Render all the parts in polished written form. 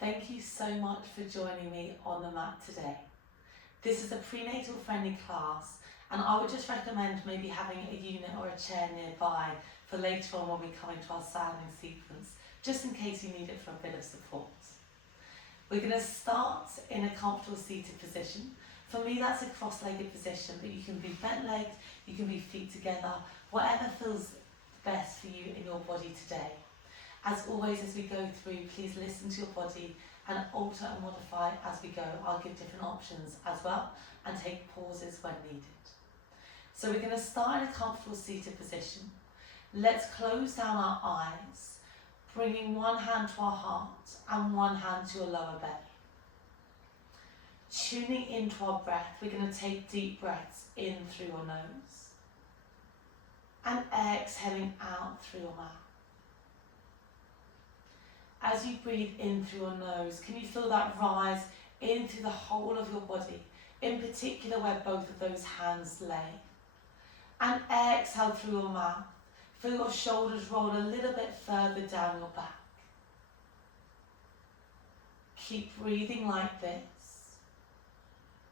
Thank you so much for joining me on the mat today. This is a prenatal friendly class, and I would just recommend maybe having a unit or a chair nearby for later on when we come into our sounding sequence, just in case you need it for a bit of support. We're going to start in a comfortable seated position. For me, that's a cross-legged position, but you can be bent-legged, you can be feet together, whatever feels best for you in your body today. As always, as we go through, please listen to your body and alter and modify as we go. I'll give different options as well and take pauses when needed. So we're going to start in a comfortable seated position. Let's close down our eyes, bringing one hand to our heart and one hand to your lower belly. Tuning into our breath, we're going to take deep breaths in through your nose and exhaling out through your mouth. As you breathe in through your nose, can you feel that rise into the whole of your body, in particular where both of those hands lay? And exhale through your mouth. Feel your shoulders roll a little bit further down your back. Keep breathing like this,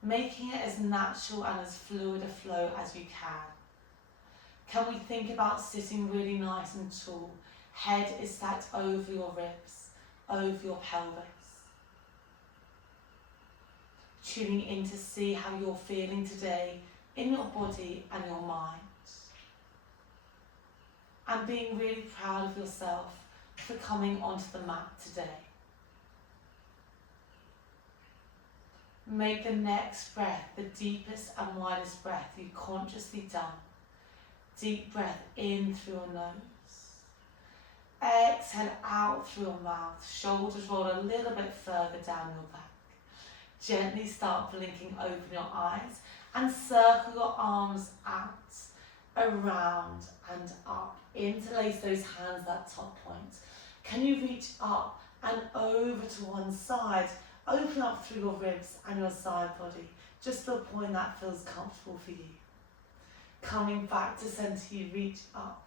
making it as natural and as fluid a flow as you can. Can we think about sitting really nice and tall? Head is stacked over your ribs, over your pelvis. Tuning in to see how you're feeling today in your body and your mind. And being really proud of yourself for coming onto the mat today. Make the next breath the deepest and widest breath you've consciously done. Deep breath in through your nose. Exhale out through your mouth. Shoulders roll a little bit further down your back. Gently start blinking open your eyes and circle your arms out, around and up. Interlace those hands at top point. Can you reach up and over to one side? Open up through your ribs and your side body, just to a point that feels comfortable for you. Coming back to center, you reach up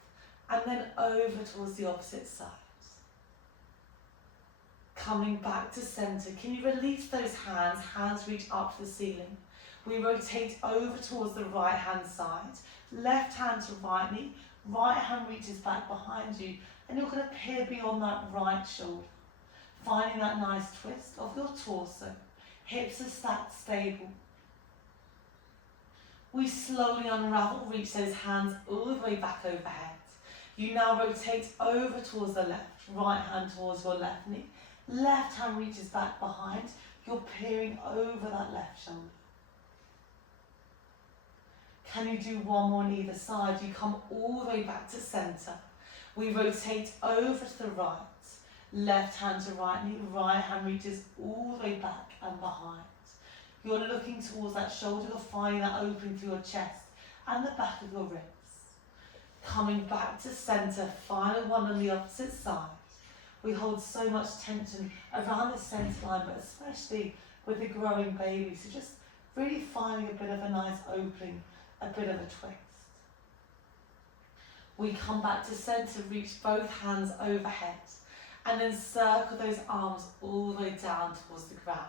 and then over towards the opposite side. Coming back to center, can you release those hands? Hands reach up to the ceiling. We rotate over towards the right hand side. Left hand to right knee, right hand reaches back behind you, and you're going to peer beyond that right shoulder. Finding that nice twist of your torso. Hips are stacked stable. We slowly unravel, reach those hands all the way back overhead. You now rotate over towards the left, right hand towards your left knee. Left hand reaches back behind. You're peering over that left shoulder. Can you do one more on either side? You come all the way back to center. We rotate over to the right. Left hand to right knee, right hand reaches all the way back and behind. You're looking towards that shoulder, you're finding that opening through your chest and the back of your ribs. Coming back to center, final one on the opposite side. We hold so much tension around the center line, but especially with the growing baby. So just really finding a bit of a nice opening, a bit of a twist. We come back to center, reach both hands overhead, and then circle those arms all the way down towards the ground.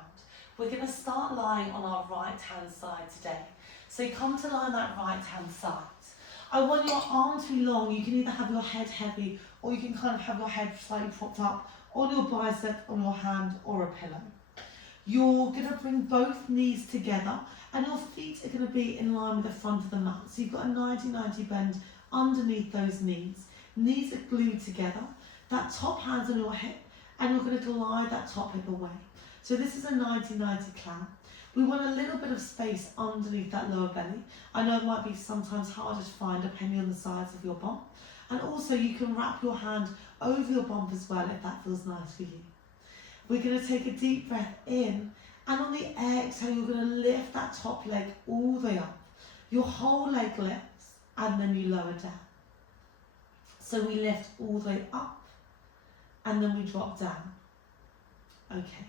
We're going to start lying on our right hand side today. So you come to lie on that right hand side. I want your arms to be long. You can either have your head heavy or you can kind of have your head slightly propped up on your bicep, on your hand or a pillow. You're going to bring both knees together and your feet are going to be in line with the front of the mat. So you've got a 90-90 bend underneath those knees. Knees are glued together. That top hand's on your hip and you're going to glide that top hip away. So this is a 90-90 clamp. We want a little bit of space underneath that lower belly. I know it might be sometimes harder to find depending on the size of your bump. And also you can wrap your hand over your bump as well if that feels nice for you. We're going to take a deep breath in, and on the exhale you're going to lift that top leg all the way up. Your whole leg lifts and then you lower down. So we lift all the way up and then we drop down. Okay.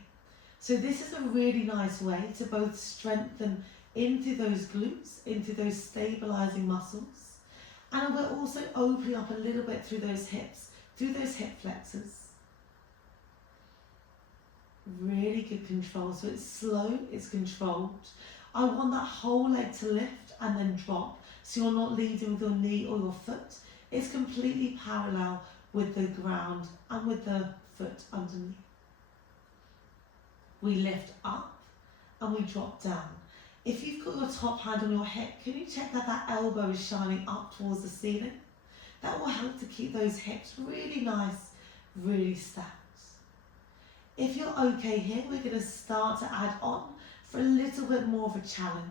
So this is a really nice way to both strengthen into those glutes, into those stabilizing muscles. And we're also opening up a little bit through those hips, through those hip flexors. Really good control. So it's slow, it's controlled. I want that whole leg to lift and then drop. So you're not leading with your knee or your foot. It's completely parallel with the ground and with the foot underneath. We lift up and we drop down. If you've got your top hand on your hip, can you check that that elbow is shining up towards the ceiling? That will help to keep those hips really nice, really stacked. If you're okay here, we're going to start to add on for a little bit more of a challenge.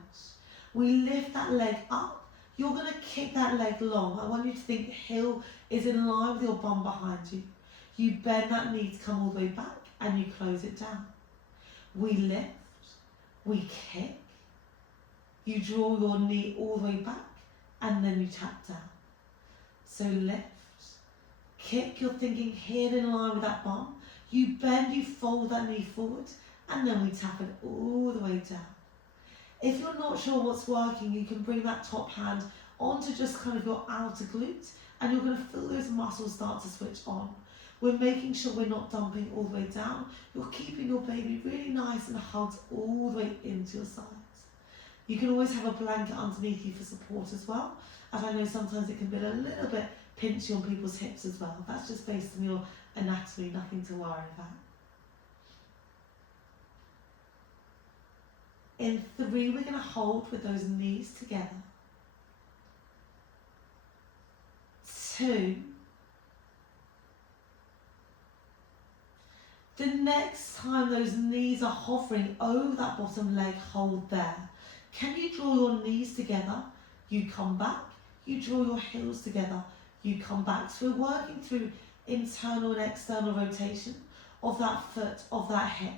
We lift that leg up. You're going to kick that leg long. I want you to think heel is in line with your bum behind you. You bend that knee to come all the way back and you close it down. We lift, we kick, you draw your knee all the way back and then you tap down. So lift, kick, you're thinking heel in line with that bum. You bend, you fold that knee forward and then we tap it all the way down. If you're not sure what's working, you can bring that top hand onto just kind of your outer glute and you're going to feel those muscles start to switch on. We're making sure we're not dumping all the way down. You're keeping your baby really nice and hugged all the way into your sides. You can always have a blanket underneath you for support as well, as I know sometimes it can be a little bit pinchy on people's hips as well. That's just based on your anatomy, nothing to worry about. In 3, we're going to hold with those knees together. 2. The next time those knees are hovering over that bottom leg, hold there. Can you draw your knees together? You come back. You draw your heels together. You come back. So we're working through internal and external rotation of that foot, of that hip.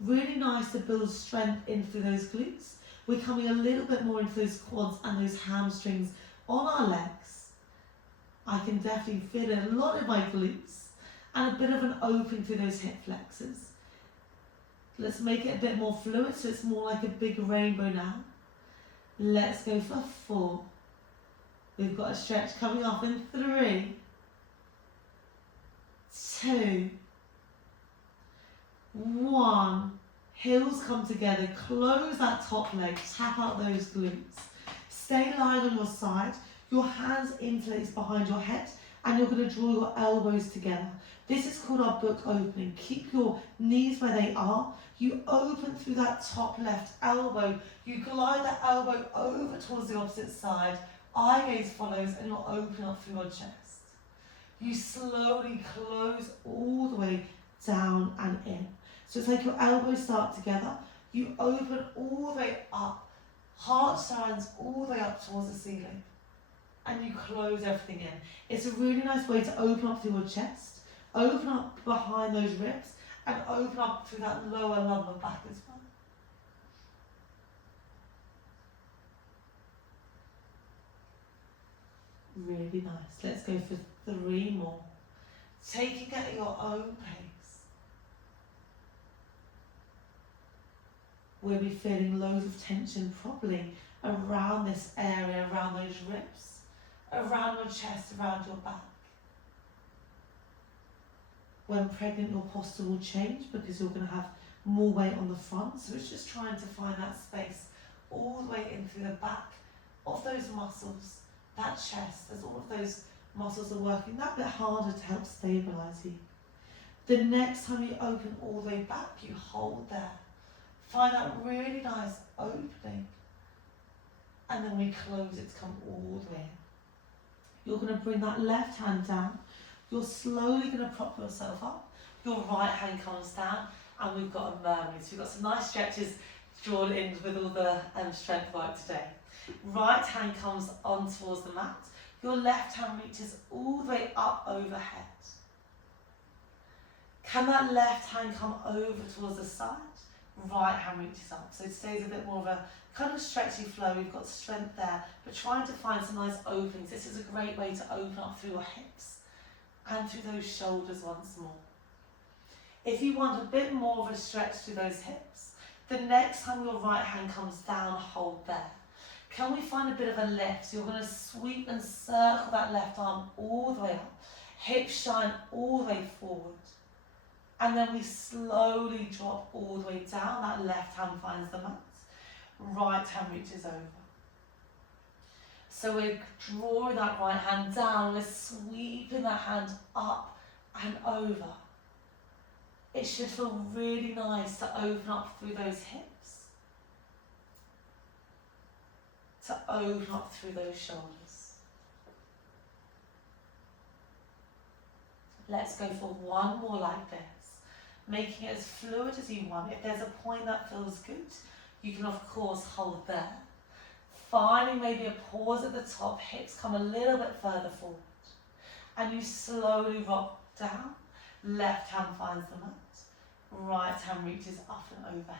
Really nice to build strength in through those glutes. We're coming a little bit more into those quads and those hamstrings on our legs. I can definitely feel it a lot in my glutes and a bit of an open through those hip flexors. Let's make it a bit more fluid so it's more like a big rainbow now. Let's go for 4. We've got a stretch coming up in 3, 2, 1. Heels come together, close that top leg, tap out those glutes. Stay lying on your side, your hands interlace behind your head, and you're going to draw your elbows together. This is called our book opening. Keep your knees where they are. You open through that top left elbow. You glide that elbow over towards the opposite side. Eye gaze follows and you'll open up through your chest. You slowly close all the way down and in. So it's like your elbows start together. You open all the way up. Heart stands all the way up towards the ceiling. And you close everything in. It's a really nice way to open up through your chest, open up behind those ribs, and open up through that lower lumbar back as well. Really nice. Let's go for 3 more. Taking it at your own pace. We'll be feeling loads of tension probably around this area, around those ribs, around your chest, around your back. When pregnant, your posture will change because you're going to have more weight on the front. So it's just trying to find that space all the way in through the back of those muscles, that chest, as all of those muscles are working that bit harder to help stabilise you. The next time you open all the way back, you hold there. Find that really nice opening. And then we close it to come all the way in. You're going to bring that left hand down. You're slowly going to prop yourself up. Your right hand comes down and we've got a mermaid. So we've got some nice stretches drawn in with all the strength work today. Right hand comes on towards the mat. Your left hand reaches all the way up overhead. Can that left hand come over towards the side? Right hand reaches up. So it stays a bit more of a kind of stretchy flow. We've got strength there, but trying to find some nice openings. This is a great way to open up through your hips and through those shoulders once more. If you want a bit more of a stretch through those hips, the next time your right hand comes down, hold there. Can we find a bit of a lift? So you're going to sweep and circle that left arm all the way up. Hips shine all the way forward. And then we slowly drop all the way down. That left hand finds the mat. Right hand reaches over. So we're drawing that right hand down. We're sweeping that hand up and over. It should feel really nice to open up through those hips. To open up through those shoulders. Let's go for one more like this. Making it as fluid as you want. If there's a point that feels good, you can of course hold there. Finding maybe a pause at the top, hips come a little bit further forward. And you slowly rock down. Left hand finds the mat. Right hand reaches up and overhead.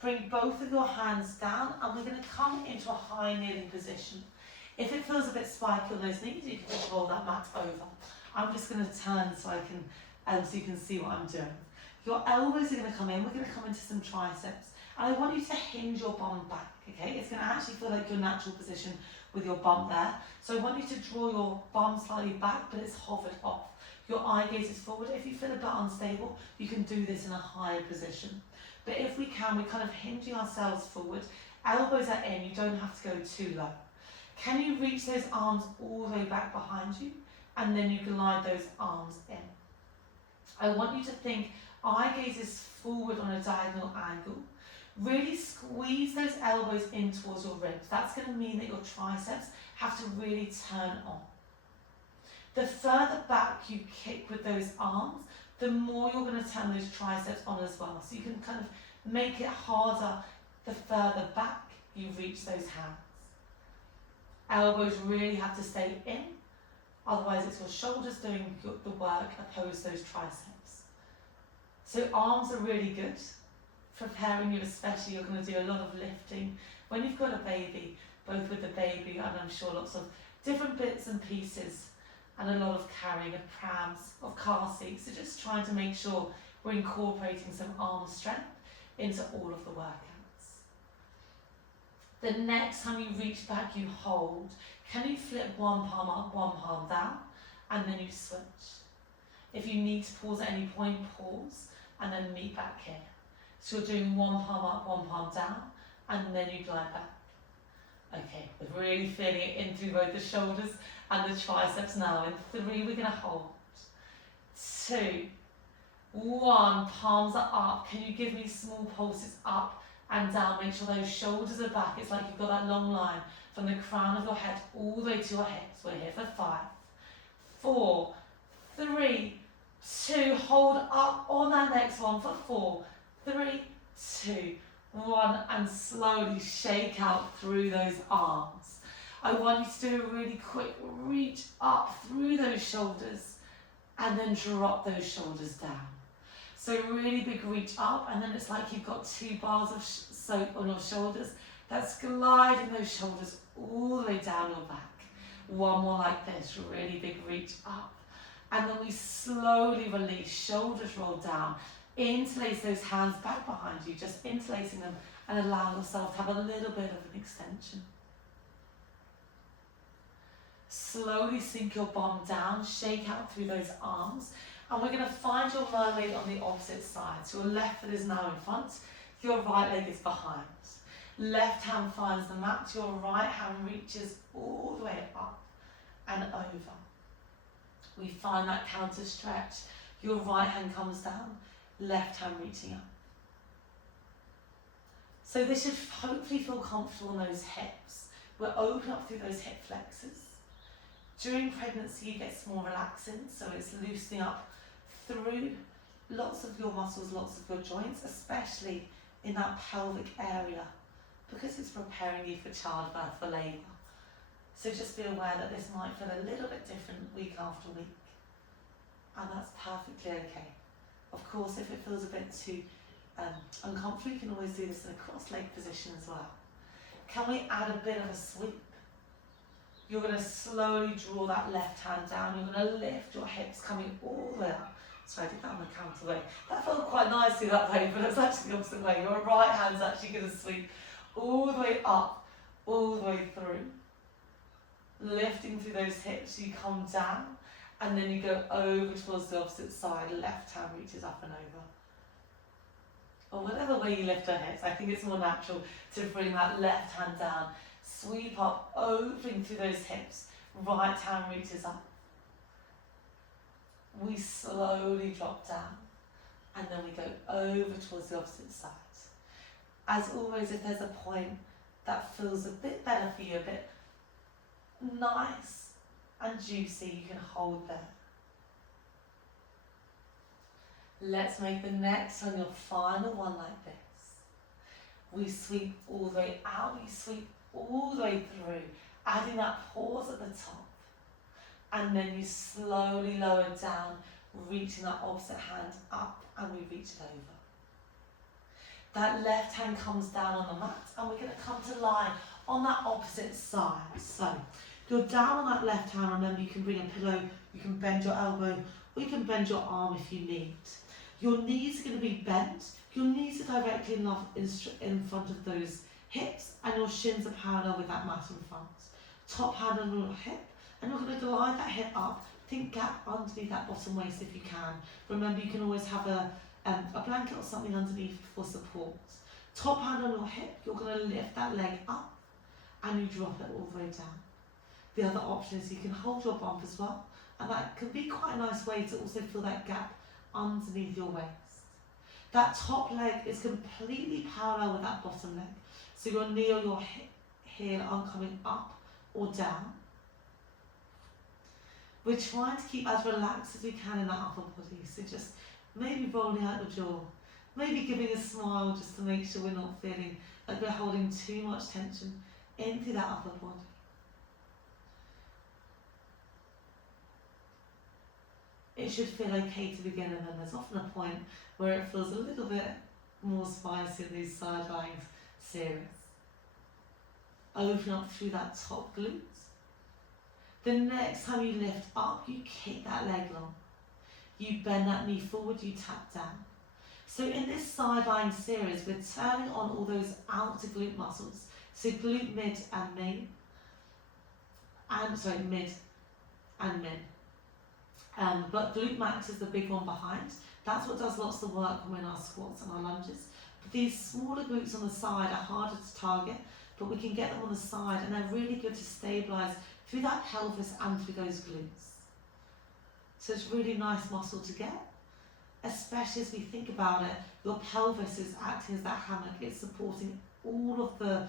Bring both of your hands down and we're going to come into a high kneeling position. If it feels a bit spiky on those knees, you can just roll that mat over. I'm just going to turn so you can see what I'm doing. Your elbows are going to come in. We're going to come into some triceps. And I want you to hinge your bum back, okay? It's going to actually feel like your natural position with your bum there. So I want you to draw your bum slightly back, but it's hovered off. Your eye gaze is forward. If you feel a bit unstable, you can do this in a higher position. But if we can, we're kind of hinging ourselves forward. Elbows are in, you don't have to go too low. Can you reach those arms all the way back behind you? And then you glide those arms in. I want you to think eye gaze is forward on a diagonal angle. Really squeeze those elbows in towards your ribs. That's going to mean that your triceps have to really turn on. The further back you kick with those arms, the more you're going to turn those triceps on as well. So you can kind of make it harder the further back you reach those hands. Elbows really have to stay in, otherwise it's your shoulders doing the work opposed to those triceps. So arms are really good. Preparing you especially, you're going to do a lot of lifting when you've got a baby, both with the baby and I'm sure lots of different bits and pieces and a lot of carrying of prams, of car seats. So just trying to make sure we're incorporating some arm strength into all of the workouts. The next time you reach back, you hold. Can you flip one palm up, one palm down, and then you switch? If you need to pause at any point, pause, and then meet back here. So you're doing one palm up, one palm down, and then you glide back. Okay, we're really feeling it in through both the shoulders and the triceps now. In 3, we're going to hold. 2, 1, palms are up. Can you give me small pulses up and down? Make sure those shoulders are back. It's like you've got that long line from the crown of your head all the way to your hips. We're here for 5, 4, 3, 2, hold up on that next one for 4, 3, 2, 1, and slowly shake out through those arms. I want you to do a really quick reach up through those shoulders and then drop those shoulders down. So really big reach up, and then it's like you've got 2 bars of soap on your shoulders. That's gliding those shoulders all the way down your back. One more like this, really big reach up. And then we slowly release, shoulders roll down. Interlace those hands back behind you, just interlacing them and allow yourself to have a little bit of an extension. Slowly sink your bum down, shake out through those arms, and we're going to find your mermaid on the opposite side. So your left foot is now in front, your right leg is behind. Left hand finds the mat, your right hand reaches all the way up and over. We find that counter stretch, your right hand comes down, left hand reaching up. So this should hopefully feel comfortable in those hips. We'll open up through those hip flexors. During pregnancy it gets more relaxing, so it's loosening up through lots of your muscles, lots of your joints, especially in that pelvic area, because it's preparing you for childbirth, for labour. So just be aware that this might feel a little bit different week after week, and that's perfectly okay. Of course, if it feels a bit too uncomfortable, you can always do this in a cross-leg position as well. Can we add a bit of a sweep? You're going to slowly draw that left hand down. You're going to lift your hips coming all the way up. So I did that on the counter way. That felt quite nicely that way, but it's actually the opposite way. Your right hand's actually going to sweep all the way up, all the way through. Lifting through those hips, you come down And then you go over towards the opposite side, left hand reaches up and over. Or whatever way you lift your hips, I think it's more natural to bring that left hand down, sweep up, opening through those hips, right hand reaches up. We slowly drop down, and then we go over towards the opposite side. As always, if there's a point that feels a bit better for you, a bit nice and juicy, you can hold there. Let's make the next one your final one like this. We sweep all the way out, we sweep all the way through, adding that pause at the top. And then you slowly lower down, reaching that opposite hand up, and we reach it over. That left hand comes down on the mat, and we're going to come to lie on that opposite side. So, you're down on that left hand, remember you can bring a pillow, you can bend your elbow, or you can bend your arm if you need. Your knees are going to be bent, your knees are directly in front of those hips, and your shins are parallel with that mat in front. Top hand on your hip, and you're going to glide that hip up. Think gap underneath that bottom waist if you can. Remember, you can always have a blanket or something underneath for support. Top hand on your hip, you're going to lift that leg up, and you drop it all the way down. The other option is you can hold your bump as well, and that can be quite a nice way to also fill that gap underneath your waist. That top leg is completely parallel with that bottom leg, so your knee or your heel aren't coming up or down. We're trying to keep as relaxed as we can in that upper body, so just maybe rolling out your jaw, maybe giving a smile just to make sure we're not feeling like we're holding too much tension into that upper body. It should feel okay to begin, and then there's often a point where it feels a little bit more spicy in these side lines series. Open up through that top glute. The next time you lift up, you kick that leg long. You bend that knee forward, you tap down. So in this side lying series, we're turning on all those outer glute muscles. So glute mid and main. Mid and min. But glute max is the big one behind. That's what does lots of the work when we're in our squats and our lunges. But these smaller glutes on the side are harder to target, but we can get them on the side, and they're really good to stabilise through that pelvis and through those glutes. So it's really nice muscle to get, especially as we think about it. Your pelvis is acting as that hammock. It's supporting all of the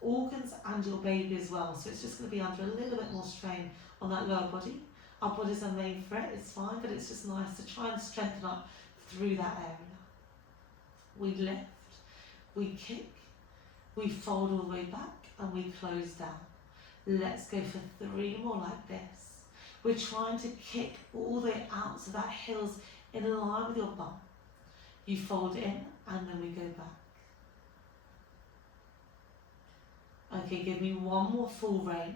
organs and your baby as well. So it's just going to be under a little bit more strain on that lower body. Our bodies are made for it, it's fine, but it's just nice to try and strengthen up through that area. We lift, we kick, we fold all the way back, and we close down. Let's go for 3 more like this. We're trying to kick all the way out so that heel's in line with your bum. You fold in, and then we go back. Okay, give me 1 more full range.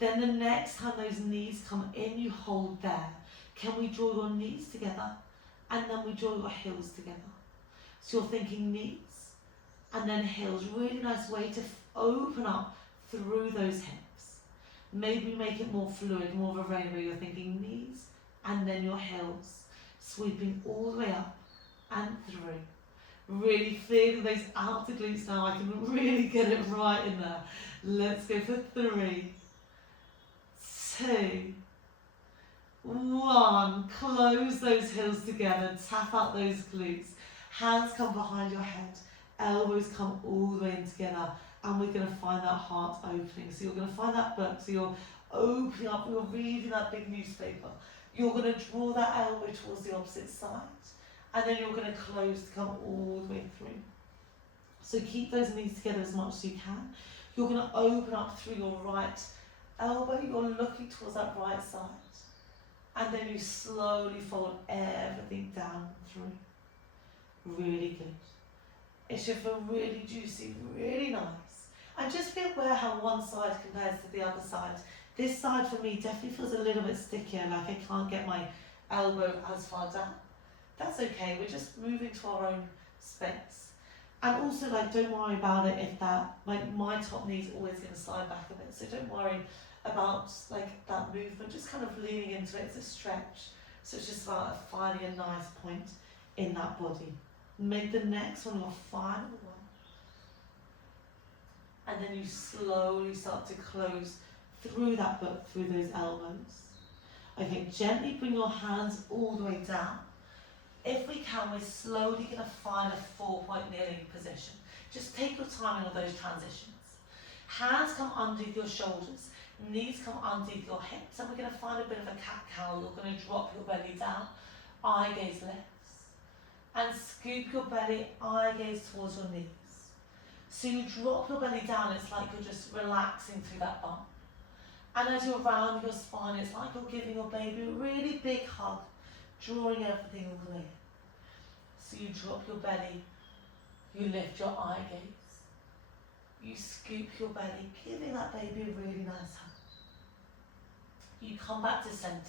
Then the next time those knees come in, you hold there. Can we draw your knees together? And then we draw your heels together. So you're thinking knees and then heels. Really nice way to open up through those hips. Maybe make it more fluid, more of a rainbow. You're thinking knees and then your heels. Sweeping all the way up and through. Really feeling those outer glutes now. I can really get it right in there. Let's go for 3, 2, 1. Close those heels together, tap out those glutes. Hands come behind your head, elbows come all the way in together, and we're going to find that heart opening. So you're going to find that book, so you're opening up, you're reading that big newspaper. You're going to draw that elbow towards the opposite side, and then you're going to close to come all the way through. So keep those knees together as much as you can. You're going to open up through your right elbow, you're looking towards that right side, and then you slowly fold everything down through. Really good. It should feel really juicy, really nice. And just be aware how one side compares to the other side. This side for me definitely feels a little bit stickier, like I can't get my elbow as far down. That's okay, we're just moving to our own space. And also, don't worry about it if that, my top knee's always going to slide back a bit, so don't worry about like that movement, just kind of leaning into it. It's a stretch. So it's just about finding a nice point in that body. Make the next one your final one. And then you slowly start to close through that butt, through those elbows. Okay, gently bring your hands all the way down. If we can, we're slowly going to find a 4-point kneeling position. Just take your time in all those transitions. Hands come underneath your shoulders, knees come underneath your hips, and we're going to find a bit of a cat-cow. You're going to drop your belly down, eye gaze lifts, and scoop your belly, eye gaze towards your knees. So you drop your belly down, it's like you're just relaxing through that bump. And as you're rounding your spine, it's like you're giving your baby a really big hug, drawing everything all the way in. So you drop your belly, you lift your eye gaze, you scoop your belly, giving that baby a really nice hug. You come back to center.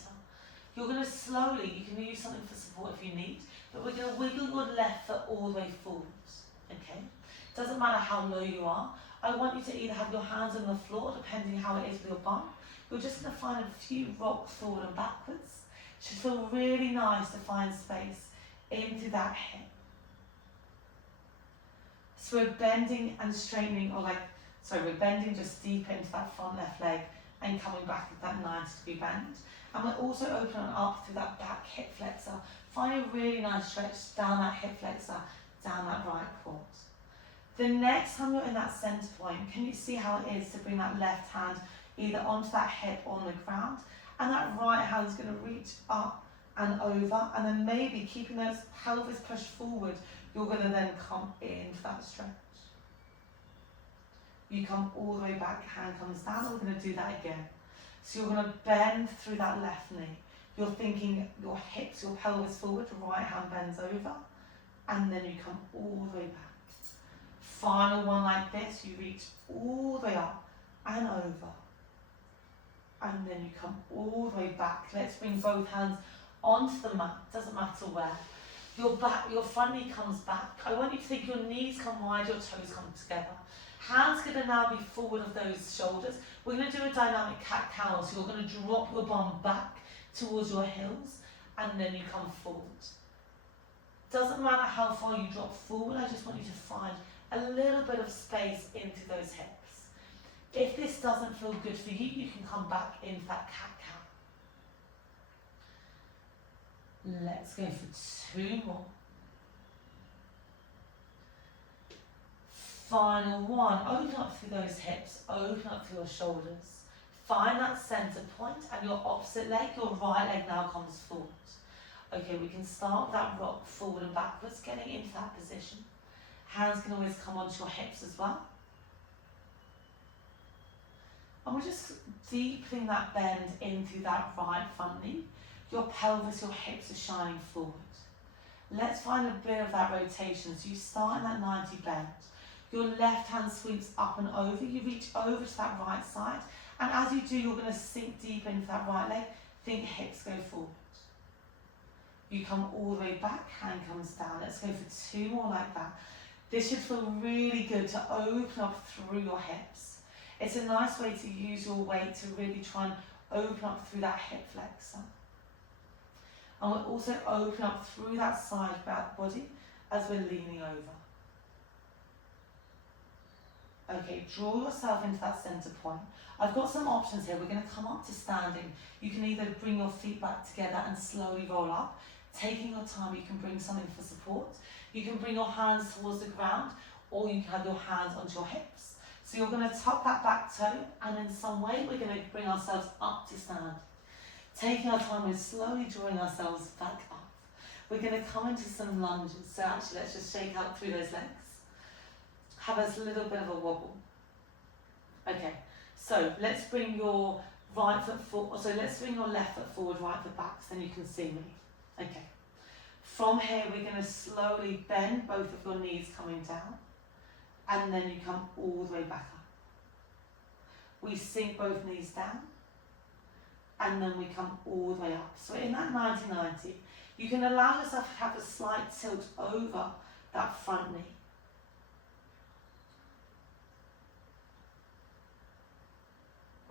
You're going to slowly, you can use something for support if you need, but we're going to wiggle your left foot all the way forwards, okay? Doesn't matter how low you are. I want you to either have your hands on the floor, depending how it is with your bum. You're just going to find a few rocks forward and backwards. It should feel really nice to find space into that hip. So we're bending and straightening, we're bending just deeper into that front left leg and coming back at that 90-degree bend. And we're also opening up through that back hip flexor. Find a really nice stretch down that hip flexor, down that right quad. The next time you're in that center point, can you see how it is to bring that left hand either onto that hip or on the ground, and that right hand's going to reach up and over, and then maybe keeping those pelvis pushed forward, you're going to then come into that stretch. You come all the way back, hand comes down, we're going to do that again. So you're going to bend through that left knee. You're thinking your hips, your pelvis forward, right hand bends over, and then you come all the way back. Final one like this, you reach all the way up and over. And then you come all the way back. Let's bring both hands onto the mat, doesn't matter where. Your front knee comes back. I want you to think your knees come wide, your toes come together. Hands going to now be forward of those shoulders. We're going to do a dynamic cat-cow, so you're going to drop your bum back towards your heels, and then you come forward. Doesn't matter how far you drop forward, I just want you to find a little bit of space into those hips. If this doesn't feel good for you, you can come back into that cat-cow. Let's go for 2 more. Final one, open up through those hips, open up through your shoulders. Find that center point, and your opposite leg, your right leg now comes forward. Okay, we can start with that rock forward and backwards, getting into that position. Hands can always come onto your hips as well. And we're just deepening that bend into that right front knee. Your pelvis, your hips are shining forward. Let's find a bit of that rotation. So you start in that 90 bend. Your left hand sweeps up and over. You reach over to that right side. And as you do, you're going to sink deep into that right leg. Think hips go forward. You come all the way back, hand comes down. Let's go for 2 more like that. This should feel really good to open up through your hips. It's a nice way to use your weight to really try and open up through that hip flexor. And we'll also open up through that side back body as we're leaning over. Okay, draw yourself into that center point. I've got some options here. We're going to come up to standing. You can either bring your feet back together and slowly roll up. Taking your time, you can bring something for support. You can bring your hands towards the ground, or you can have your hands onto your hips. So you're going to tuck that back toe, and in some way we're going to bring ourselves up to stand. Taking our time, we're slowly drawing ourselves back up. We're going to come into some lunges. So actually, let's just shake out through those legs. Have a little bit of a wobble. Okay, so let's bring your right foot forward. So let's bring your left foot forward, right foot back, so then you can see me. Okay. From here, we're going to slowly bend both of your knees coming down, and then you come all the way back up. We sink both knees down, and then we come all the way up. So in that 90-90, you can allow yourself to have a slight tilt over that front knee.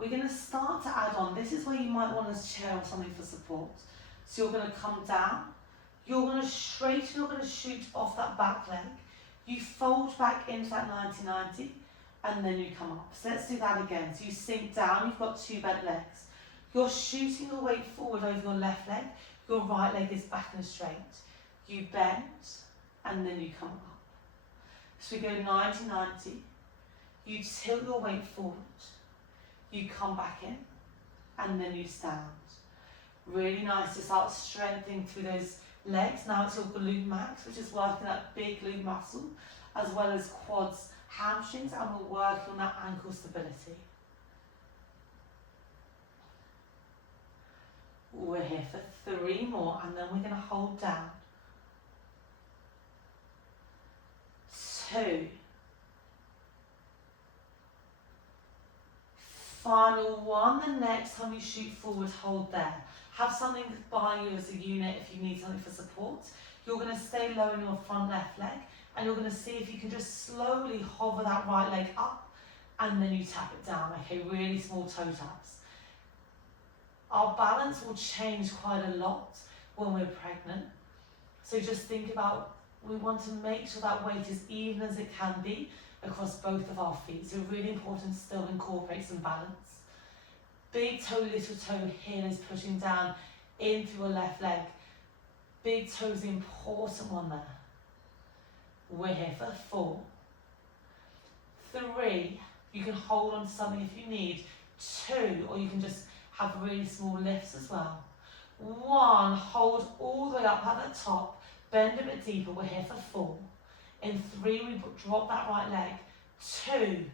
we're going to start to add on. This is where you might want a chair or something for support. So you're going to come down, you're going to straighten, you're going to shoot off that back leg. You fold back into that 90-90 and then you come up. So let's do that again. So you sink down, you've got two bent legs. You're shooting your weight forward over your left leg, your right leg is back and straight. You bend and then you come up. So we go 90-90, you tilt your weight forward, you come back in and then you stand. Really nice to start strengthening through those legs. Now it's your glute max, which is working that big glute muscle, as well as quads, hamstrings, and we're working on that ankle stability. We're here for 3 more, and then we're going to hold down. 2. Final 1. The next time you shoot forward, hold there. Have something by you as a unit if you need something for support. You're going to stay low in your front left leg, and you're going to see if you can just slowly hover that right leg up, and then you tap it down. Okay, really small toe taps. Our balance will change quite a lot when we're pregnant. So just think about, we want to make sure that weight is even as it can be across both of our feet. So really important to still incorporate some balance. Big toe, little toe heel is pushing down into your left leg. Big toe is the important one there. We're here for 4. 3, you can hold on to something if you need. 2, or you can just have really small lifts as well. 1, hold all the way up at the top, bend a bit deeper, we're here for 4. In 3, we drop that right leg. 2,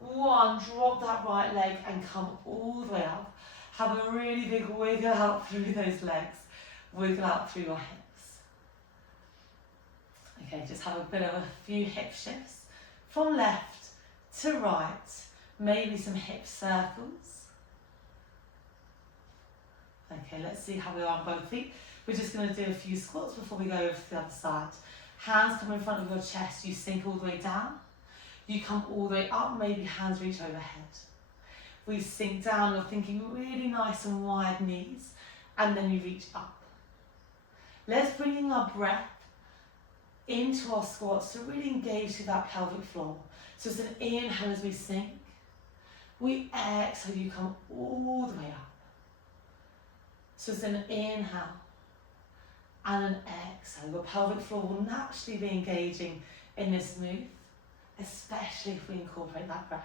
1, drop that right leg and come all the way up. Have a really big wiggle out through those legs. Wiggle out through your hips. Okay, just have a bit of a few hip shifts. From left to right, maybe some hip circles. Okay, let's see how we are on both feet. We're just going to do a few squats before we go over to the other side. Hands come in front of your chest, you sink all the way down. You come all the way up, maybe hands reach overhead. We sink down, you're thinking really nice and wide knees, and then you reach up. Let's bring in our breath into our squats to really engage through that pelvic floor. So it's an inhale as we sink. We exhale, you come all the way up. So it's an inhale and an exhale. Your pelvic floor will naturally be engaging in this move, especially if we incorporate that breath.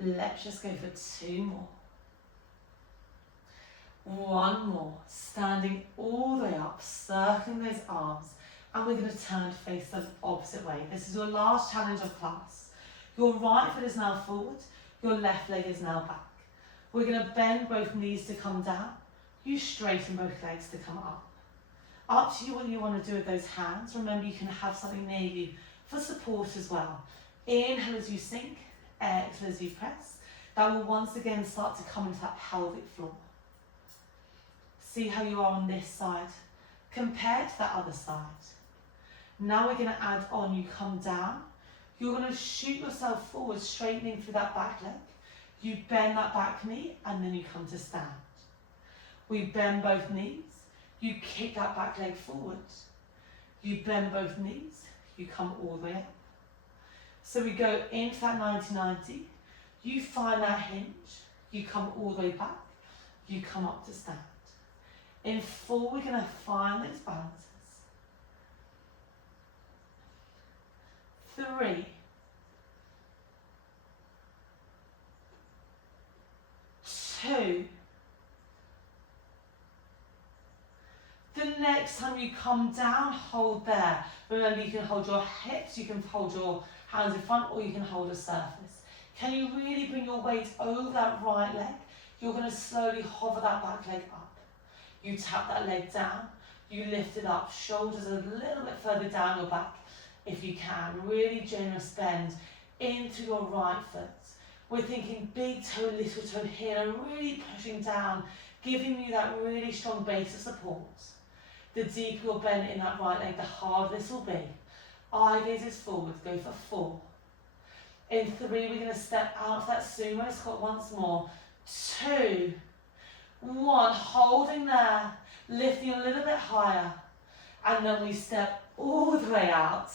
Let's just go for 2 more. 1 more. Standing all the way up, circling those arms, and we're going to turn to face the opposite way. This is your last challenge of class. Your right foot is now forward, your left leg is now back. We're going to bend both knees to come down. You straighten both legs to come up. Up to you what you want to do with those hands. Remember, you can have something near you for support as well. Inhale as you sink, exhale as you press. That will once again start to come into that pelvic floor. See how you are on this side compared to that other side. Now we're going to add on, you come down. You're going to shoot yourself forward, straightening through that back leg. You bend that back knee and then you come to stand. We bend both knees, you kick that back leg forward. You bend both knees, you come all the way up. So we go into that 90-90, you find that hinge, you come all the way back, you come up to stand. In 4, we're going to find those balances. 3, 2, the next time you come down, hold there. Remember, you can hold your hips, you can hold your hands in front, or you can hold a surface. Can you really bring your weight over that right leg? You're going to slowly hover that back leg up. You tap that leg down, you lift it up, shoulders a little bit further down your back if you can. Really generous bend into your right foot. We're thinking big toe, little toe here, and really pushing down, giving you that really strong base of support. The deeper your bend in that right leg, the harder this will be. Eye gaze is forward, go for 4. In 3, we're going to step out of that sumo squat once more. 2, 1, holding there, lifting a little bit higher. And then we step all the way out.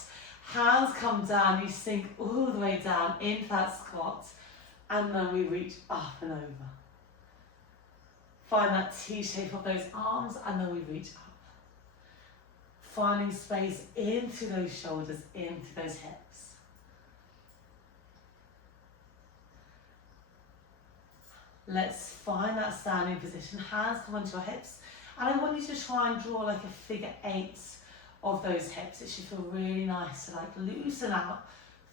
Hands come down, you sink all the way down into that squat. And then we reach up and over. Find that T shape of those arms, and then we reach up. Finding space into those shoulders, into those hips. Let's find that standing position. Hands come onto your hips. And I want you to try and draw like a figure 8 of those hips. It should feel really nice to like loosen out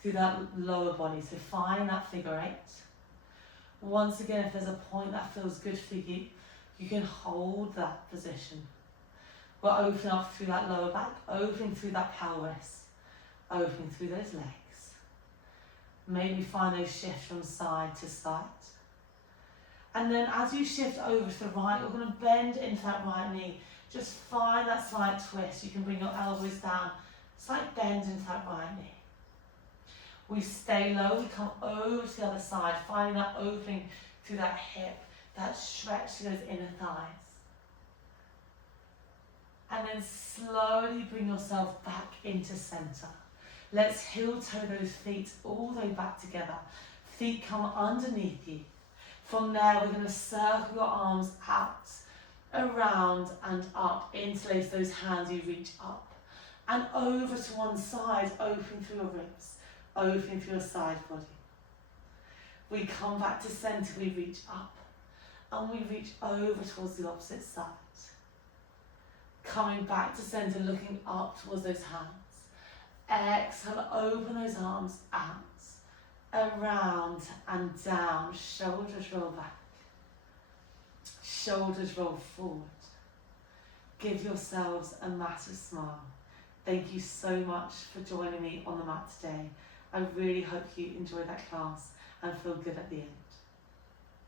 through that lower body. So find that figure 8. Once again, if there's a point that feels good for you, you can hold that position. We'll open up through that lower back, opening through that pelvis, opening through those legs. Maybe find those shifts from side to side. And then as you shift over to the right, you're going to bend into that right knee. Just find that slight twist. You can bring your elbows down, slight bend into that right knee. We stay low, we come over to the other side, finding that opening through that hip, that stretch to those inner thighs. And then slowly bring yourself back into center. Let's heel toe those feet all the way back together. Feet come underneath you. From there, we're going to circle your arms out, around and up. Interlace those hands, you reach up. And over to one side, open through your ribs, open through your side body. We come back to center, we reach up. And we reach over towards the opposite side. Coming back to center, looking up towards those hands. Exhale, open those arms out. Around and down, shoulders roll back, shoulders roll forward. Give yourselves a massive smile. Thank you so much for joining me on the mat today. I really hope you enjoyed that class and feel good at the end.